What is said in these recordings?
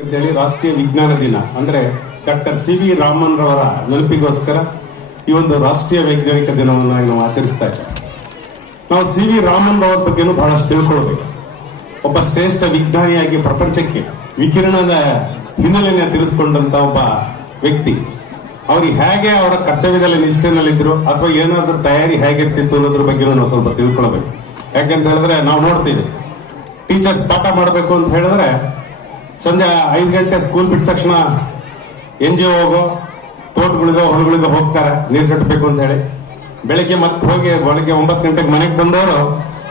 ಅಂತೇಳಿ ರಾಷ್ಟ್ರೀಯ ವಿಜ್ಞಾನ ದಿನ ಅಂದ್ರೆ ಡಾಕ್ಟರ್ ಸಿ.ವಿ. ರಾಮನ್ ರವರ ನೆನಪಿಗೋಸ್ಕರ ಈ ಒಂದು ರಾಷ್ಟ್ರೀಯ ವೈಜ್ಞಾನಿಕ ದಿನವನ್ನು ನಾವು ಆಚರಿಸ್ತಾ ಇದ್ದೇವೆ. ನಾವು ಸಿ.ವಿ. ರಾಮನ್ ರವರ ಬಗ್ಗೆನೂ ಬಹಳಷ್ಟು ತಿಳ್ಕೊಳ್ಬೇಕು. ಒಬ್ಬ ಶ್ರೇಷ್ಠ ವಿಜ್ಞಾನಿಯಾಗಿ ಪ್ರಪಂಚಕ್ಕೆ ವಿಕಿರಣದ ಹಿನ್ನೆಲೆಯನ್ನು ತಿಳಿಸ್ಕೊಂಡಂತ ಒಬ್ಬ ವ್ಯಕ್ತಿ. ಅವ್ರಿಗೆ ಹೇಗೆ ಅವರ ಕರ್ತವ್ಯದಲ್ಲಿ ನಿಷ್ಠೆನಲ್ಲಿದ್ರು ಅಥವಾ ಏನಾದ್ರೂ ತಯಾರಿ ಹೇಗಿರ್ತಿತ್ತು ಅನ್ನೋದ್ರ ಬಗ್ಗೆ ನಾವು ಸ್ವಲ್ಪ ತಿಳ್ಕೊಳ್ಬೇಕು. ಯಾಕೆಂತ ಹೇಳಿದ್ರೆ ನಾವು ನೋಡ್ತೀವಿ, ಟೀಚರ್ಸ್ ಪಾಠ ಮಾಡಬೇಕು ಅಂತ ಹೇಳಿದ್ರೆ ಸಂಜೆ 5 ಗಂಟೆ ಸ್ಕೂಲ್ ಬಿಟ್ಟ ತಕ್ಷಣ NGO ತೋಟಗಳಿಗೋ ಹೊಲಗಳಿಗೋ ಹೋಗ್ತಾರೆ ನೀರು ಕಟ್ಟಬೇಕು ಅಂತ ಹೇಳಿ. ಬೆಳಿಗ್ಗೆ ಮತ್ತೆ ಹೋಗಿ ಬೆಳಿಗ್ಗೆ 9 ಗಂಟೆಗೆ ಮನೆಗೆ ಬಂದವರು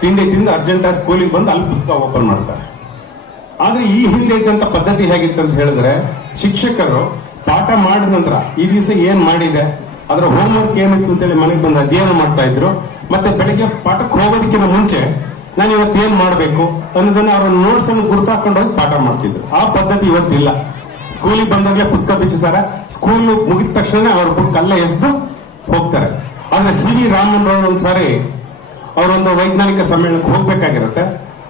ತಿಂಡಿ ತಿಂದು ಅರ್ಜೆಂಟಾಗಿ ಸ್ಕೂಲಿಗೆ ಬಂದು ಅಲ್ಲಿ ಪುಸ್ತಕ ಓಪನ್ ಮಾಡ್ತಾರೆ. ಆದ್ರೆ ಈ ಹಿಂದೆ ಇದ್ದಂತ ಪದ್ಧತಿ ಹೇಗಿತ್ತು ಅಂತ ಹೇಳಿದ್ರೆ, ಶಿಕ್ಷಕರು ಪಾಠ ಮಾಡಿದ ನಂತರ ಈ ದಿವಸ ಏನ್ ಮಾಡಿದೆ, ಅದರ ಹೋಮ್ವರ್ಕ್ ಏನಿತ್ತು ಅಂತೇಳಿ ಮನೆಗೆ ಬಂದು ಅಧ್ಯಯನ ಮಾಡ್ತಾ ಇದ್ರು. ಮತ್ತೆ ಬೆಳಿಗ್ಗೆ ಪಾಠಕ್ಕೆ ಹೋಗೋದಕ್ಕಿಂತ ಮುಂಚೆ ನಾನು ಇವತ್ತು ಏನ್ ಮಾಡ್ಬೇಕು ಅನ್ನೋದನ್ನ ಅವರ ನೋಟ್ಸ್ ಅನ್ನು ಗುರ್ತಾಕೊಂಡು ಹೋಗಿ ಪಾಠ ಮಾಡ್ತಿದ್ರು. ಆ ಪದ್ಧತಿ ಇವತ್ತಿಲ್ಲ. ಸ್ಕೂಲಿಗೆ ಬಂದಾಗಲೇ ಪುಸ್ತಕ ಬಿಚ್ಚುತ್ತಾರೆ, ಸ್ಕೂಲ್ ಮುಗಿದ ತಕ್ಷಣ ಅವ್ರ ಬುಕ್ ಅಲ್ಲೇ ಎಸ್ದು ಹೋಗ್ತಾರೆ. ಆದ್ರೆ ಸಿ.ವಿ. ರಾಮನ್ ರವರು ಒಂದ್ಸಾರಿ ಅವರೊಂದು ವೈಜ್ಞಾನಿಕ ಸಮ್ಮೇಳನಕ್ಕೆ ಹೋಗ್ಬೇಕಾಗಿರುತ್ತೆ.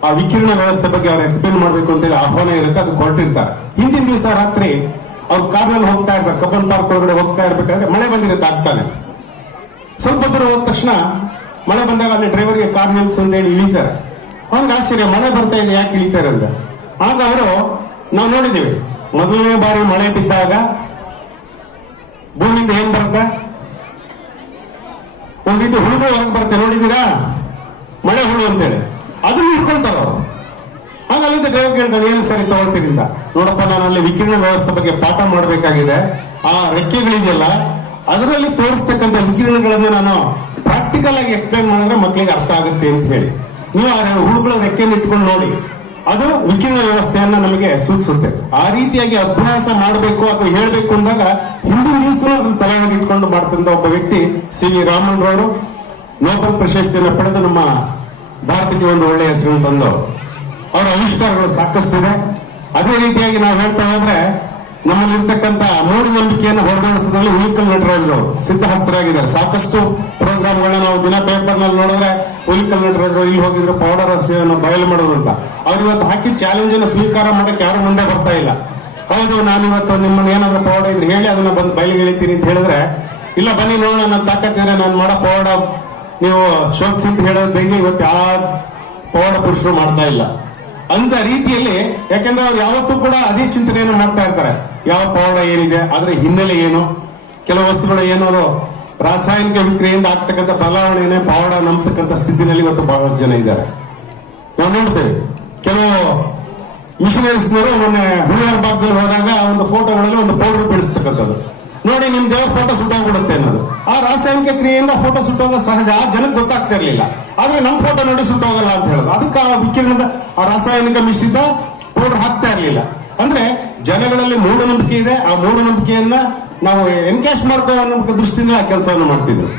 ಆ ವಿಕಿರಣ ವ್ಯವಸ್ಥೆ ಬಗ್ಗೆ ಅವ್ರು ಎಕ್ಸ್ಪ್ಲೇನ್ ಮಾಡ್ಬೇಕು ಅಂತೇಳಿ ಆಹ್ವಾನ ಇರುತ್ತೆ, ಅದು ಹೊರಟಿರ್ತಾರೆ. ಹಿಂದಿನ ದಿವಸ ರಾತ್ರಿ ಅವ್ರು ಕಾರ್ನಲ್ಲಿ ಹೋಗ್ತಾ ಇರ್ತಾರೆ, ಕಬ್ಬನ್ ಪಾರ್ಕ್ ಒಳಗಡೆ ಹೋಗ್ತಾ ಇರ್ಬೇಕಾದ್ರೆ ಮಳೆ ಬಂದಿರುತ್ತೆ ಆಗ್ತಾನೆ. ಸ್ವಲ್ಪ ದೂರ ಹೋದ ತಕ್ಷಣ ಮಳೆ ಬಂದಾಗ ಅಲ್ಲಿ ಡ್ರೈವರ್ಗೆ ಕಾರ್ ನಿಲ್ಸು ಅಂತ ಹೇಳಿ ಇಳಿತಾರೆ. ಅವ್ನಿಗೆ ಆಶ್ಚರ್ಯ, ಮಳೆ ಬರ್ತಾ ಇದೆ ಯಾಕೆ ಇಳಿತಾರೆ ಅಂತ. ಆಗ ಅವರು, ನಾವು ನೋಡಿದೀವಿ ಮೊದಲನೇ ಬಾರಿ ಮಳೆ ಬಿದ್ದಾಗ ಭೂಮಿಯಿಂದ ಏನ್ ಬರುತ್ತೆ, ಒಂದ್ ರೀತಿ ಹುಳುಗಳು ಹೊರಗೆ ಬರುತ್ತೆ, ನೋಡಿದೀರಾ, ಮಳೆ ಹುಳು ಅಂತೇಳಿ ಅದನ್ನ ಇಟ್ಕೊಳ್ತಾರ ಅವರು. ಆಗ ಅಲ್ಲಿಂದ ಡ್ರೈವರ್ ಕೇಳ್ತಾರೆ, ಏನ್ ಸರಿ ತಗೊಳ್ತೀರಿಂದ, ನೋಡಪ್ಪ ನಾನು ಅಲ್ಲಿ ವಿಕಿರಣ ವ್ಯವಸ್ಥೆ ಬಗ್ಗೆ ಪಾಠ ಮಾಡಬೇಕಾಗಿದೆ, ಆ ರೆಕ್ಕೆಗಳಿದೆಯಲ್ಲ ಅದರಲ್ಲಿ ತೋರಿಸ್ತಕ್ಕಂಥ ವಿಕಿರಣಗಳನ್ನು ನಾನು ಪ್ರಾಕ್ಟಿಕಲ್ ಆಗಿ ಎಕ್ಸ್ಪ್ಲೈನ್ ಮಾಡಿದ್ರೆ ಮಕ್ಕಳಿಗೆ ಅರ್ಥ ಆಗುತ್ತೆ ಅಂತ ಹೇಳಿ ನೀವು ಆ ಹುಳುಗಳ ರೆಕ್ಕೆಯನ್ನು ಇಟ್ಕೊಂಡು ನೋಡಿ, ಅದು ವಿಕಿರಣ ವ್ಯವಸ್ಥೆಯನ್ನ ನಮಗೆ ಸೂಚಿಸುತ್ತೆ. ಆ ರೀತಿಯಾಗಿ ಅಭ್ಯಾಸ ಮಾಡಬೇಕು ಅಥವಾ ಹೇಳಬೇಕು ಅಂದಾಗ ಹಿಂದಿನ ದಿವಸ ಅದನ್ನ ತಲೆಯಾಗಿ ಇಟ್ಕೊಂಡು ಮಾಡ್ತಂತ ಒಬ್ಬ ವ್ಯಕ್ತಿ ಸಿ.ವಿ. ರಾಮನ್ ರವರು. ನೋಬೆಲ್ ಪ್ರಶಸ್ತಿಯನ್ನು ಪಡೆದು ನಮ್ಮ ಭಾರತಕ್ಕೆ ಒಂದು ಒಳ್ಳೆಯ ಹೆಸರನ್ನು ತಂದವರು. ಅವರ ಆವಿಷ್ಕಾರಗಳು ಸಾಕಷ್ಟಿದೆ. ಅದೇ ರೀತಿಯಾಗಿ ನಾವು ಹೇಳ್ತಾ ಹೋದ್ರೆ ನಮ್ಮಲ್ಲಿ ಇರ್ತಕ್ಕಂಥ ಮೂಢನಂಬಿಕೆಯನ್ನು ಹೊರದಾಡಿಸೋದ್ರಲ್ಲಿ ಹುಲಿಕಲ್ ನಟರಾಜರು ಸಿದ್ಧಹಸ್ತರಾಗಿದ್ದಾರೆ. ಸಾಕಷ್ಟು ಪ್ರೋಗ್ರಾಮ್ಗಳನ್ನ ನಾವು ದಿನ ಪೇಪರ್ ನಲ್ಲಿ ನೋಡಿದ್ರೆ ಹುಲಿಕಲ್ ನಟರಾಜರು ಇಲ್ಲಿ ಹೋಗಿದ್ರು ಪೌಡ ರಹಸ್ಯವನ್ನು ಬಯಲು ಮಾಡೋದು ಅಂತ. ಅವ್ರು ಇವತ್ತು ಹಾಕಿ ಚಾಲೆಂಜ್ ಅನ್ನು ಸ್ವೀಕಾರ ಮಾಡಕ್ಕೆ ಯಾರು ಮುಂದೆ ಬರ್ತಾ ಇಲ್ಲ. ಹೌದು, ನಾನಿವತ್ತು ನಿಮ್ಮನ್ನ ಏನಾದ್ರೂ ಪೌಡ ಇದ್ರೆ ಹೇಳಿ ಅದನ್ನ ಬಂದು ಬಯಲಿಗೆ ಎಳಿತೀನಿ ಅಂತ ಹೇಳಿದ್ರೆ, ಇಲ್ಲ ಬನ್ನಿ ನೋಡೋಣ ನನ್ನ ತಾಕತ್ತಿದ್ರೆ ನಾನು ಮಾಡೋ ಪೌಡ ನೀವು ಶೋಧಿಸಿ ಅಂತ ಹೇಳೋದು ಇವತ್ತು ಯಾವ ಪೌಡ ಪುರುಷರು ಮಾಡ್ತಾ ಇಲ್ಲ ಅಂತ ರೀತಿಯಲ್ಲಿ. ಯಾಕೆಂದ್ರೆ ಅವ್ರು ಯಾವತ್ತೂ ಕೂಡ ಅದೇ ಚಿಂತನೆಯನ್ನು ಮಾಡ್ತಾ ಇರ್ತಾರೆ, ಯಾವ ಪೌಡ ಏನಿದೆ, ಅದರ ಹಿನ್ನೆಲೆ ಏನು, ಕೆಲವು ವಸ್ತುಗಳು ಏನಾದ್ರು ರಾಸಾಯನಿಕ ವಿಕ್ರಿಯೆಯಿಂದ ಆಗ್ತಕ್ಕಂಥ ಬದಲಾವಣೆಯನ್ನೇ ಪೌಡ ನಂಬತಕ್ಕಂಥ ಸ್ಥಿತಿನಲ್ಲಿ ಇವತ್ತು ಬಹಳಷ್ಟು ಜನ ಇದ್ದಾರೆ. ನಾವು ನೋಡ್ತೇವೆ ಕೆಲವು ಮಿಷನರೀಸ್ನವರು ಮೊನ್ನೆ ಹುಳಿಯಾರ ಭಾಗದಲ್ಲಿ ಹೋದಾಗ ಒಂದು ಫೋಟೋಗಳಲ್ಲಿ ಒಂದು ಪೌಡರ್ ಬಿಡಿಸ್ತಕ್ಕಂಥದ್ದು ನೋಡಿ, ನಿಮ್ ದೇವ್ರ ಫೋಟೋ ಸುಟ್ಟೋಗ್ಬಿಡುತ್ತೆ ಅನ್ನೋದು. ಆ ರಾಸಾಯನಿಕ ಕ್ರಿಯೆಯಿಂದ ಫೋಟೋ ಸುಟ್ಟೋಗೋದು ಸಹಜ, ಆ ಜನಕ್ಕೆ ಗೊತ್ತಾಗ್ತಾ ಇರ್ಲಿಲ್ಲ. ಆದ್ರೆ ನಮ್ ಫೋಟೋ ನೋಡಿ ಸುಟ್ಟೋಗಲ್ಲ ಅಂತ ಹೇಳೋದು. ಅದಕ್ಕೆ ಆ ವಿಕಿರಣದ ಆ ರಾಸಾಯನಿಕ ಮಿಶ್ರಿತ ಪೌಡರ್ ಹಾಕ್ತಾ ಇರ್ಲಿಲ್ಲ. ಅಂದ್ರೆ ಜನಗಳಲ್ಲಿ ಮೂಢನಂಬಿಕೆ ಇದೆ. ಆ ಮೂಢನಂಬಿಕೆಯನ್ನ ನಾವು ಎನ್ಕ್ಯಾಶ್ ಮಾಡ್ಕೋ ಅನ್ನೋ ದೃಷ್ಟಿಯಿಂದ ಆ ಕೆಲಸವನ್ನು ಮಾಡ್ತಿದ್ರು.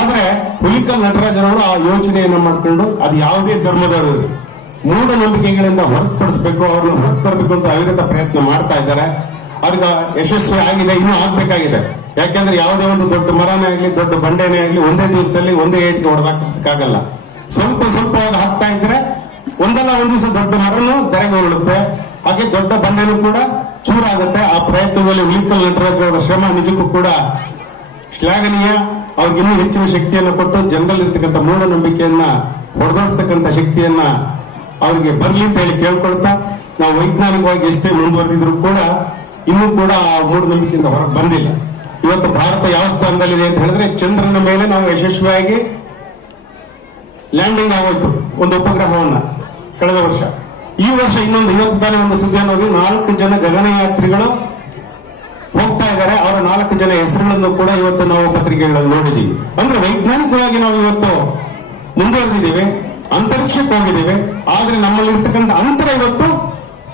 ಆದ್ರೆ ಹುಲಿಕಲ್ ನಟರಾಜನವರು ಆ ಯೋಚನೆಯನ್ನ ಮಾಡ್ಕೊಂಡು ಅದು ಯಾವುದೇ ಧರ್ಮದವರು ಮೂಢನಂಬಿಕೆಗಳಿಂದ ಹೊರತುಪಡಿಸಬೇಕು, ಅವ್ರನ್ನ ಹೊರತರಬೇಕು ಅಂತ ಅವಿರತ ಪ್ರಯತ್ನ ಮಾಡ್ತಾ ಇದ್ದಾರೆ. ಅವ್ರಿಗೆ ಯಶಸ್ವಿ ಆಗಿದೆ, ಇನ್ನೂ ಆಗ್ಬೇಕಾಗಿದೆ. ಯಾಕೆಂದ್ರೆ ಯಾವುದೇ ಒಂದು ದೊಡ್ಡ ಮರನೇ ಆಗ್ಲಿ ದೊಡ್ಡ ಬಂಡೆನೇ ಆಗ್ಲಿ ಒಂದೇ ದಿವಸದಲ್ಲಿ ಒಂದೇ ಏಟಿಗೆ ಹೊಡೆದಾಕಕ್ಕಾಗಲ್ಲ. ಸ್ವಲ್ಪ ಸ್ವಲ್ಪ ಹಾಕ್ತಾ ಇದ್ರೆ ಒಂದಲ್ಲ ಒಂದ್ ದಿವಸ ದೊಡ್ಡ ಮರನು ಧರೆಗೆ ಉರುಳುತ್ತೆ, ಹಾಗೆ ದೊಡ್ಡ ಬಂಡೆನೂ ಕೂಡ ಚೂರಾಗುತ್ತೆ. ಆ ಪ್ರಯತ್ನದಲ್ಲಿ ಹುಲಿಕಲ್ ನಟರಾಜರ ಶ್ರಮ ನಿಜಕ್ಕೂ ಕೂಡ ಶ್ಲಾಘನೀಯ. ಅವ್ರಿಗೆ ಇನ್ನೂ ಹೆಚ್ಚಿನ ಶಕ್ತಿಯನ್ನು ಕೊಟ್ಟು ಜನರಲ್ಲಿ ಇರ್ತಕ್ಕಂಥ ಮೂಢನಂಬಿಕೆಯನ್ನ ಹೊಡೆದೋಡಿಸ್ತಕ್ಕಂಥ ಶಕ್ತಿಯನ್ನ ಅವ್ರಿಗೆ ಬರ್ಲಿ ಅಂತ ಹೇಳಿ ಕೇಳ್ಕೊಳ್ತಾ, ನಾವು ವೈಜ್ಞಾನಿಕವಾಗಿ ಎಷ್ಟೇ ಮುಂದುವರೆದಿದ್ರು ಕೂಡ ಇನ್ನೂ ಕೂಡ ಆ ಮೂಢನಂಬಿಕೆಯಿಂದ ಹೊರಗೆ ಬಂದಿಲ್ಲ. ಇವತ್ತು ಭಾರತ ಯಾವ ಸ್ಥಾನದಲ್ಲಿದೆ ಅಂತ ಹೇಳಿದ್ರೆ, ಚಂದ್ರನ ಮೇಲೆ ನಾವು ಯಶಸ್ವಿಯಾಗಿ ಲ್ಯಾಂಡಿಂಗ್ ಆಗೋಯ್ತು ಒಂದು ಉಪಗ್ರಹವನ್ನ ಕಳೆದ ವರ್ಷ. ಈ ವರ್ಷ ಇವತ್ತು ತಾನೇ ಒಂದು ಸುದ್ದಿ ಅನ್ನೋದು 4 ಜನ ಗಗನಯಾತ್ರಿಗಳು ಹೋಗ್ತಾ ಇದ್ದಾರೆ. ಅವರ 4 ಜನ ಹೆಸರುಗಳನ್ನು ಕೂಡ ಇವತ್ತು ನಾವು ಪತ್ರಿಕೆಗಳಲ್ಲಿ ನೋಡಿದೀವಿ. ಅಂದ್ರೆ ವೈಜ್ಞಾನಿಕವಾಗಿ ನಾವು ಇವತ್ತು ಮುಂದುವರೆದಿದ್ದೀವಿ, ಅಂತರಿಕ್ಷಕ್ಕೆ ಹೋಗಿದ್ದೀವಿ. ಆದ್ರೆ ನಮ್ಮಲ್ಲಿ ಇರ್ತಕ್ಕಂಥ ಅಂತರ ಇವತ್ತು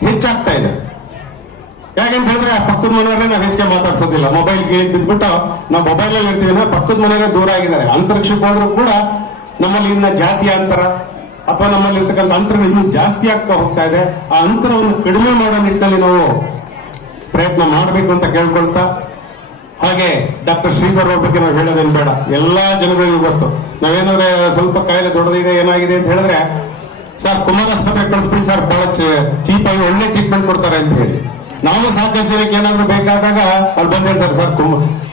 ಹೆಚ್ಚಾಗ್ತಾ ಇದೆ. ಯಾಕೆಂತ ಹೇಳಿದ್ರೆ ಪಕ್ಕದ ಮನೆಯವರೇ ನಾವು ಹೆಚ್ಚಿಗೆ ಮಾತಾಡ್ಸೋದಿಲ್ಲ. ಮೊಬೈಲ್ ಗೀಳಿಗೆ ಬಿದ್ಬಿಟ್ಟು ನಾವು ಮೊಬೈಲ್ ಅಲ್ಲಿ ಇರ್ತೀವಿ, ಪಕ್ಕದ ಮನೆಯವರೇ ದೂರ ಆಗಿದ್ದಾರೆ. ಅಂತರಿಕ್ಷಕ್ಕೆ ಹೋದ್ರೂ ಕೂಡ ನಮ್ಮಲ್ಲಿ ಇನ್ನ ಜಾತಿಯ ಅಂತರ ಅಥವಾ ನಮ್ಮಲ್ಲಿ ಇರ್ತಕ್ಕಂಥ ಅಂತರಗಳು ಇನ್ನೂ ಜಾಸ್ತಿ ಆಗ್ತಾ ಹೋಗ್ತಾ ಇದೆ. ಆ ಅಂತರವನ್ನು ಕಡಿಮೆ ಮಾಡೋ ನಿಟ್ಟಿನಲ್ಲಿ ನಾವು ಪ್ರಯತ್ನ ಮಾಡಬೇಕು ಅಂತ ಕೇಳ್ಕೊಳ್ತಾ, ಹಾಗೆ ಡಾಕ್ಟರ್ ಶ್ರೀಧರ್ ಅವ್ರ ಬಗ್ಗೆ ನಾವು ಹೇಳೋದೇನು ಬೇಡ, ಎಲ್ಲಾ ಜನಗಳಿಗೂ ಗೊತ್ತು. ನಾವೇನಾದ್ರೆ ಸ್ವಲ್ಪ ಕಾಯಿಲೆ ದೊಡ್ಡದಿದೆ ಏನಾಗಿದೆ ಅಂತ ಹೇಳಿದ್ರೆ, ಸರ್ ಕುಮಾರ್ ಆಸ್ಪತ್ರೆ ಕಳಿಸ್ಬಿಡಿ ಸರ್, ಬಹಳ ಚೀಪ್ ಆಗಿ ಒಳ್ಳೆ ಟ್ರೀಟ್ಮೆಂಟ್ ಕೊಡ್ತಾರೆ ಅಂತ ಹೇಳಿ. ನಾವು ಸಾಕಷ್ಟು ಜನಕ್ಕೆ ಏನಾದ್ರು ಬೇಕಾದಾಗ ಅಲ್ಲಿ ಬಂದ್ ಹೇಳ್ತಾರೆ, ಸರ್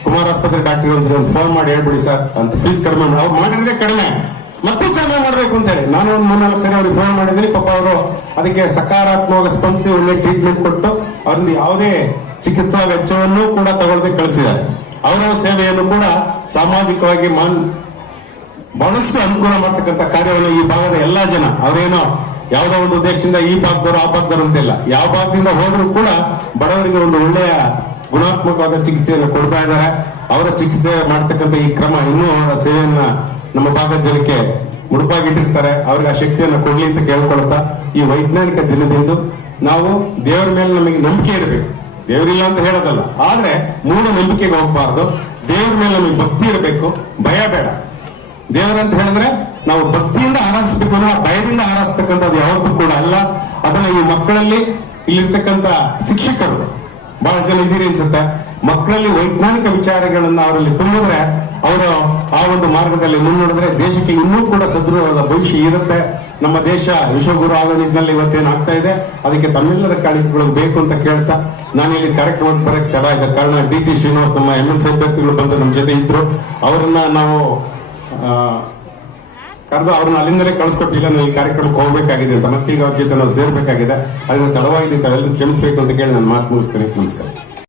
ಕುಮಾರ್ ಆಸ್ಪತ್ರೆ ಡಾಕ್ಟರ್ ಒಂದ್ಸರಿ ಒಂದು ಫೋನ್ ಮಾಡಿ ಹೇಳ್ಬಿಡಿ ಸರ್ ಅಂತ, ಫೀಸ್ ಕಡಿಮೆ ಅವ್ರು ಮಾಡಿರೋದೇ ಕಡಿಮೆ, ಮತ್ತೂ ಕಡಿಮೆ ಮಾಡ್ಬೇಕು ಅಂತ ಹೇಳಿ ನಾನು ಒಂದು 3-4 ಸರಿ ಅವ್ರಿಗೆ ಫೋನ್ ಮಾಡಿದ್ದೀನಿ. ಪಾಪ ಅವರು ಅದಕ್ಕೆ ಸಕಾರಾತ್ಮಕ ಸ್ಪಂದಿಸಿ ಒಳ್ಳೆ ಟ್ರೀಟ್ಮೆಂಟ್ ಕೊಟ್ಟು ಅವರಿಂದ ಯಾವುದೇ ಚಿಕಿತ್ಸಾ ವೆಚ್ಚವನ್ನು ಕೂಡ ತಗೊಳ್ಳದೆ ಕಳಿಸಿದ್ದಾರೆ. ಅವರ ಸೇವೆಯನ್ನು ಕೂಡ ಸಾಮಾಜಿಕವಾಗಿ ಬಹಳಷ್ಟು ಅನುಕೂಲ ಮಾಡ್ತಕ್ಕಂಥ ಕಾರ್ಯವನ್ನು ಈ ಭಾಗದ ಎಲ್ಲಾ ಜನ, ಅವರೇನೋ ಯಾವುದೋ ಒಂದು ಉದ್ದೇಶದಿಂದ ಈ ಭಾಗದವರು ಆ ಭಾಗದವರು ಅಂತಿಲ್ಲ, ಯಾವ ಭಾಗದಿಂದ ಹೋದ್ರೂ ಕೂಡ ಬಡವರಿಗೆ ಒಂದು ಒಳ್ಳೆಯ ಗುಣಾತ್ಮಕವಾದ ಚಿಕಿತ್ಸೆಯನ್ನು ಕೊಡ್ತಾ ಇದ್ದಾರೆ. ಅವರ ಚಿಕಿತ್ಸೆ ಮಾಡ್ತಕ್ಕಂಥ ಈ ಕ್ರಮ ಇನ್ನೂ ಅವರ ಸೇವೆಯನ್ನ ನಮ್ಮ ಭಾಗದ ಜನಕ್ಕೆ ಮುಡುಪಾಗಿಟ್ಟಿರ್ತಾರೆ. ಅವ್ರಿಗೆ ಆ ಶಕ್ತಿಯನ್ನು ಕೊಡ್ಲಿ ಅಂತ ಕೇಳ್ಕೊಳ್ತಾ, ಈ ವೈಜ್ಞಾನಿಕ ದಿನದಿಂದ ನಾವು ದೇವರ ಮೇಲೆ ನಮಗೆ ನಂಬಿಕೆ ಇರಬೇಕು. ದೇವರಿಲ್ಲ ಅಂತ ಹೇಳೋದಲ್ಲ, ಆದ್ರೆ ಮೂಢನಂಬಿಕೆಗೆ ಹೋಗ್ಬಾರ್ದು. ದೇವರ ಮೇಲೆ ನಮಗೆ ಭಕ್ತಿ ಇರಬೇಕು, ಭಯ ಬೇಡ. ದೇವರಂತ ಹೇಳಿದ್ರೆ ನಾವು ಭಕ್ತಿಯಿಂದ ಆರಾಧಿಸಬೇಕು, ಭಯದಿಂದ ಆರಾಧಿಸ್ತಕ್ಕಂಥದ್ದು ಯಾವತ್ತೂ ಕೂಡ ಅಲ್ಲ. ಅದನ್ನ ಈ ಮಕ್ಕಳಲ್ಲಿ ಇಲ್ಲಿರ್ತಕ್ಕಂಥ ಶಿಕ್ಷಕರು ಬಹಳ ಜನ ಇದ್ದೀರಿ ಅನ್ಸುತ್ತೆ, ಮಕ್ಕಳಲ್ಲಿ ವೈಜ್ಞಾನಿಕ ವಿಚಾರಗಳನ್ನ ಅವರಲ್ಲಿ ತುಂಬಿದ್ರೆ, ಅವರು ಆ ಒಂದು ಮಾರ್ಗದಲ್ಲಿ ಮುನ್ನಡೆದ್ರೆ ದೇಶಕ್ಕೆ ಇನ್ನೂ ಕೂಡ ಸದೃಢವಾದ ಭವಿಷ್ಯ ಇರುತ್ತೆ. ನಮ್ಮ ದೇಶ ವಿಶ್ವಗುರು ಆಗೋ ನಿಟ್ಟಿನಲ್ಲಿ ಇವತ್ತೇನಾಗ್ತಾ ಇದೆ, ಅದಕ್ಕೆ ತಮ್ಮೆಲ್ಲರ ಕಾಳಜಿಗಳು ಬೇಕು ಅಂತ ಕೇಳ್ತಾ ನಾನು ಇಲ್ಲಿ ಕಾರ್ಯಕ್ರಮಕ್ಕೆ ಬರಕ್ಕೆ ತಡ ಇದ್ದ ಕಾರಣ DT ಶ್ರೀನಿವಾಸ್ ನಮ್ಮ MLC ಅಭ್ಯರ್ಥಿಗಳು ಬಂದು ನಮ್ಮ ಜೊತೆ ಇದ್ರು. ಅವರನ್ನ ನಾವು ಕರೆದು ಅವ್ರನ್ನ ಅಲ್ಲಿಂದಲೇ ಕಳಿಸ್ಕೊಟ್ಟಿಲ್ಲ, ನಾನು ಈ ಕಾರ್ಯಕ್ರಮಕ್ಕೆ ಹೋಗ್ಬೇಕಾಗಿದೆ ಅಂತ, ಮತ್ತೀಗ ಅವ್ರ ಜೊತೆ ನಾವು ಸೇರ್ಬೇಕಾಗಿದೆ. ಅದನ್ನ ತಡವಾಗಿ ತಾವೆಲ್ಲರೂ ಕ್ಷಮಿಸಬೇಕು ಅಂತ ಕೇಳಿ ನಾನು ಮಾತು ಮುಗಿಸ್ತೇನೆ. ನಮಸ್ಕಾರ.